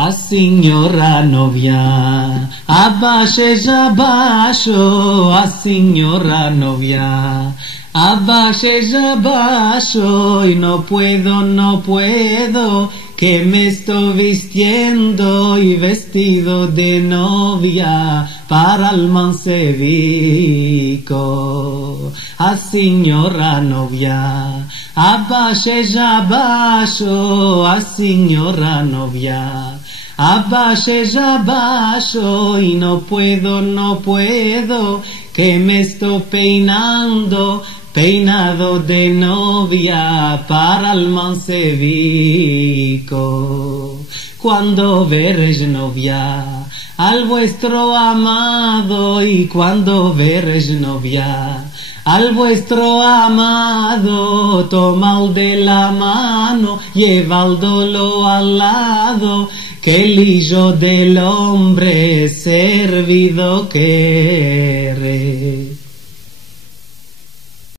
A signora novia, abaixo, abaixo, a signora novia, abaixo, abaixo, y no puedo, que me estoy vistiendo y vestido de novia para el Mancevico. A signora novia, abaixo, abaixo, a signora novia, abaixo, abaixo, y no puedo, que me estoy peinado de novia para el Mancevico. Cuando veréis novia al vuestro amado, y cuando veréis novia al vuestro amado, tomadlo de la mano, llevadlo al lado, que el hijo del hombre servido quiere.